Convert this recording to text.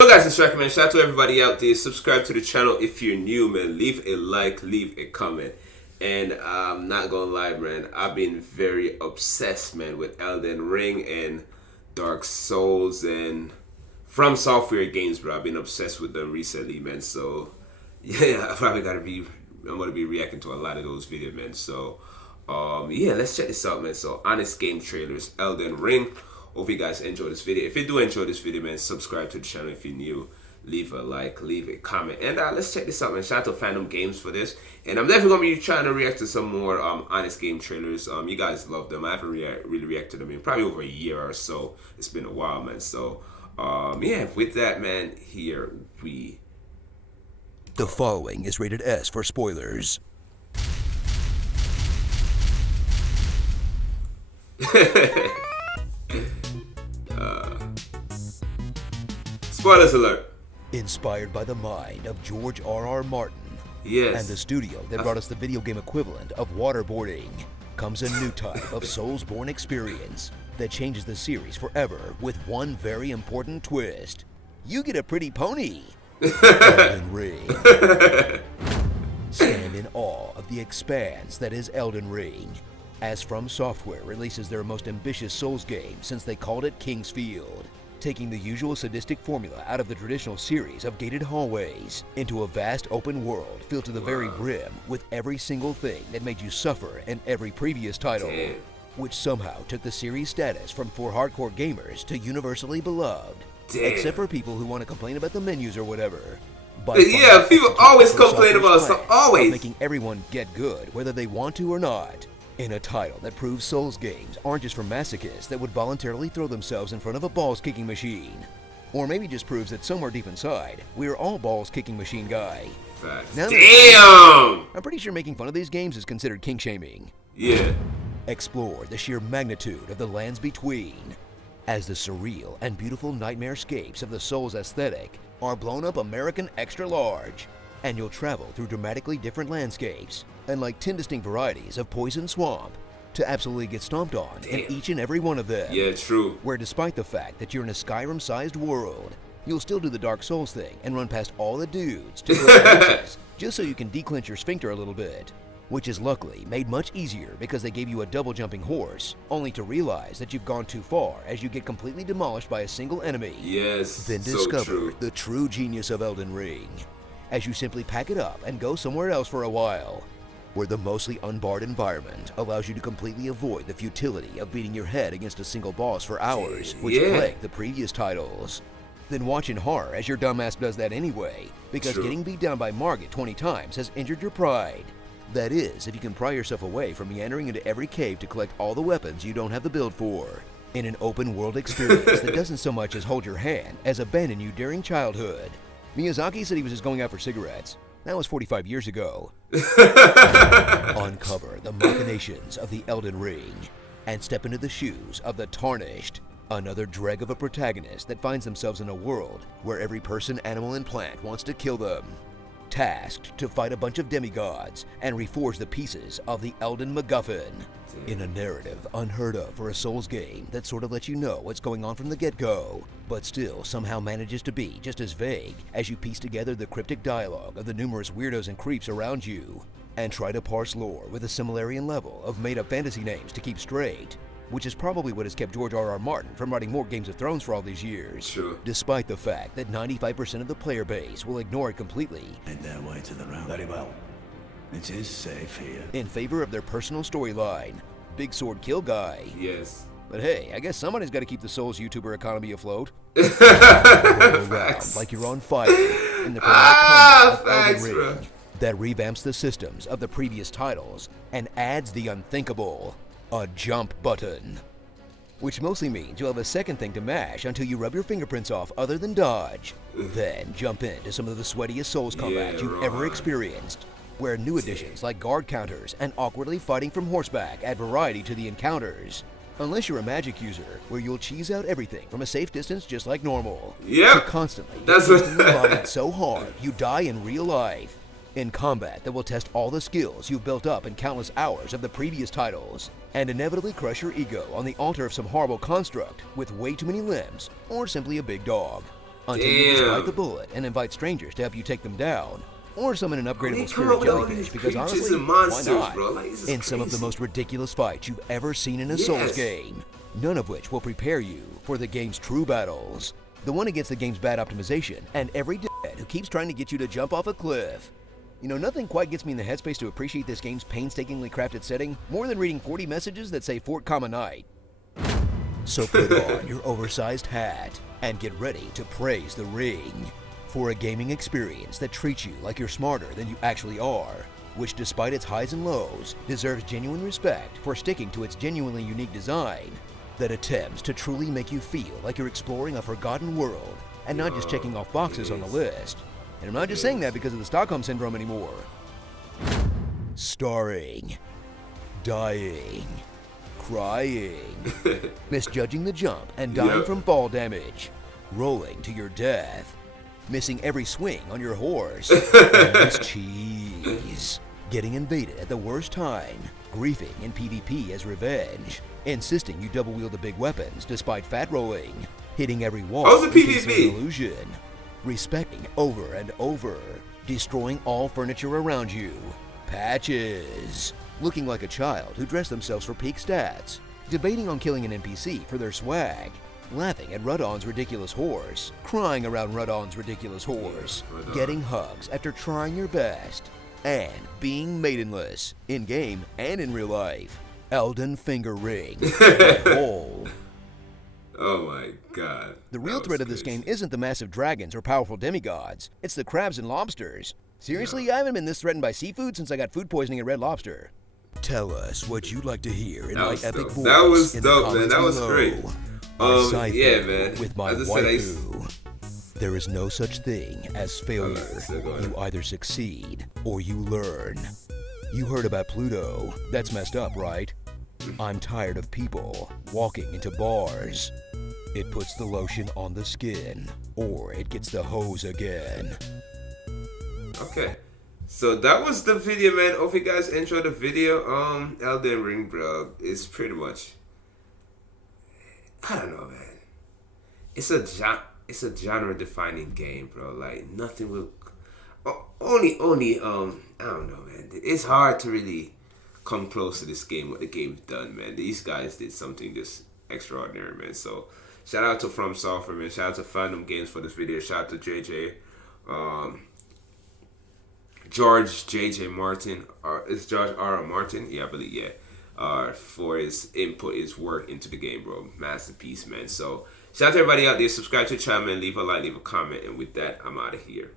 Hello guys, it's recommend. Shout out to everybody out there. Subscribe to the channel if you're new, man. Leave a like, leave a comment. And I'm not gonna lie, man. I've been very obsessed, man, with Elden Ring and Dark Souls and From Software games, bro. I've been obsessed with them recently, man. So yeah, I'm gonna be reacting to a lot of those videos, man. So yeah, let's check this out, man. So honest game trailers, Elden Ring. Hope you guys enjoy this video. If you do enjoy this video, man, subscribe to the channel if you're new. Leave a like, leave a comment. And let's check this out, man. Shout out to Fandom Games for this. And I'm definitely going to be trying to react to some more honest game trailers. You guys love them. I haven't really reacted to them in probably over a year or so. It's been a while, man. So, yeah, with that, man, here we... The following is rated S for spoilers. Spoilers alert. Inspired by the mind of George R.R. Martin. Yes. And the studio that brought us the video game equivalent of waterboarding, comes a new type of Soulsborne experience that changes the series forever with one very important twist. You get a pretty pony. Elden Ring. Stand in awe of the expanse that is Elden Ring, as From Software releases their most ambitious Souls game since they called it King's Field, taking the usual sadistic formula out of the traditional series of gated hallways into a vast open world filled to the very brim with every single thing that made you suffer in every previous title, which somehow took the series status from for hardcore gamers to universally beloved, except for people who want to complain about the menus or whatever. Yeah, people always complain about stuff, always. Making everyone get good whether they want to or not. In a title that proves Souls games aren't just for masochists that would voluntarily throw themselves in front of a balls-kicking machine. Or maybe just proves that somewhere deep inside, we're all balls-kicking machine guy. Facts. Now Damn! I'm pretty sure making fun of these games is considered kink-shaming. Yeah. Explore the sheer magnitude of the lands between, as the surreal and beautiful nightmarescapes of the Souls aesthetic are blown up American extra large, and you'll travel through dramatically different landscapes and like 10 distinct varieties of poison swamp to absolutely get stomped on in each and every one of them. Yeah, true. Where despite the fact that you're in a Skyrim-sized world, you'll still do the Dark Souls thing and run past all the dudes to the places just so you can declench your sphincter a little bit, which is luckily made much easier because they gave you a double-jumping horse, only to realize that you've gone too far as you get completely demolished by a single enemy. Yes, Then so discover true. the true genius of Elden Ring, as you simply pack it up and go somewhere else for a while, where the mostly unbarred environment allows you to completely avoid the futility of beating your head against a single boss for hours, which plagued the previous titles. Then watch in horror as your dumbass does that anyway, because getting beat down by Margit 20 times has injured your pride. That is, if you can pry yourself away from meandering into every cave to collect all the weapons you don't have the build for, in an open world experience that doesn't so much as hold your hand as abandon you during childhood. Miyazaki said he was just going out for cigarettes. That was 45 years ago. Uncover the machinations of the Elden Ring and step into the shoes of the Tarnished, another dreg of a protagonist that finds themselves in a world where every person, animal, and plant wants to kill them. Tasked to fight a bunch of demigods and reforge the pieces of the Elden MacGuffin in a narrative unheard of for a Souls game that sort of lets you know what's going on from the get-go, but still somehow manages to be just as vague as you piece together the cryptic dialogue of the numerous weirdos and creeps around you, and try to parse lore with a Similarian level of made-up fantasy names to keep straight, which is probably what has kept George R.R. Martin from writing more Games of Thrones for all these years, despite the fact that 95% of the player base will ignore it completely. Made their way to the round. Very well. It is safe here. In favor of their personal storyline, Big Sword Kill Guy. Yes. But hey, I guess somebody's got to keep the Souls YouTuber economy afloat. Facts. Like you're on fire in the combat of facts, Elden bro. Ring that revamps the systems of the previous titles and adds the unthinkable, a jump button. Which mostly means you'll have a second thing to mash until you rub your fingerprints off other than dodge. Then jump into some of the sweatiest Souls combat you've ever experienced, where new additions like guard counters and awkwardly fighting from horseback add variety to the encounters. Unless you're a magic user, where you'll cheese out everything from a safe distance just like normal. To constantly get bodied so hard you die in real life. In combat that will test all the skills you've built up in countless hours of the previous titles, and inevitably crush your ego on the altar of some horrible construct with way too many limbs, or simply a big dog. until you just bite the Damn. bullet and invite strangers to help you take them down, or summon an They upgradable come spirit up with all jellyfish, these because creatures honestly, and monsters, why not? bro. Like, this is In some of the crazy. most ridiculous fights you've ever seen in a Souls game, none of which will prepare you for the game's true battles. The one against the game's bad optimization, and every dickhead who keeps trying to get you to jump off a cliff. You know, nothing quite gets me in the headspace to appreciate this game's painstakingly crafted setting more than reading 40 messages that say Fort Common Night. So put on your oversized hat and get ready to praise the ring for a gaming experience that treats you like you're smarter than you actually are, which despite its highs and lows, deserves genuine respect for sticking to its genuinely unique design that attempts to truly make you feel like you're exploring a forgotten world and not just checking off boxes on the list. And I'm not just saying that because of the Stockholm Syndrome anymore. Starring, dying, crying, misjudging the jump and dying from fall damage, rolling to your death, missing every swing on your horse, and cheese, getting invaded at the worst time, griefing in PvP as revenge, insisting you double wield the big weapons despite fat rolling, hitting every wall How's the in case of PvP? an illusion, respecting over and over, destroying all furniture around you, patches, looking like a child who dressed themselves for peak stats, debating on killing an NPC for their swag, laughing at Rudon's ridiculous horse, crying around Rudon's ridiculous horse, Rudon. getting hugs after trying your best, and being maidenless, in-game and in real life. Elden Finger Ring. Oh. Oh my god. The real That threat was of this crazy. game isn't the massive dragons or powerful demigods. It's the crabs and lobsters. Seriously, I haven't been this threatened by seafood since I got food poisoning at Red Lobster. Tell us what you'd like to hear in That my was epic dope. voice. That was in the dope, man. comments That was below. great. My Scythe Yeah, man. With my As I said, waifu. There is no such thing as failure. still going. You either succeed or you learn. You heard about Pluto. That's messed up, right? I'm tired of people walking into bars. It puts the lotion on the skin, or it gets the hose again. Okay. So that was the video, man. Hope you guys enjoyed the video. Elden Ring, bro, is pretty much, I don't know, man. It's a genre defining game, bro. Like nothing will only I don't know, man. It's hard to really come close to this game, what the game's done, man. These guys did something just extraordinary, man. So shout out to From Software, man. Shout out to Fandom Games for this video. Shout out to JJ. George JJ Martin, or it's George R. Martin, yeah, I believe, yeah, for his input, his work into the game, bro. Masterpiece, man. So shout out to everybody out there. Subscribe to the channel, man. Leave a like, leave a comment, and with that, I'm out of here.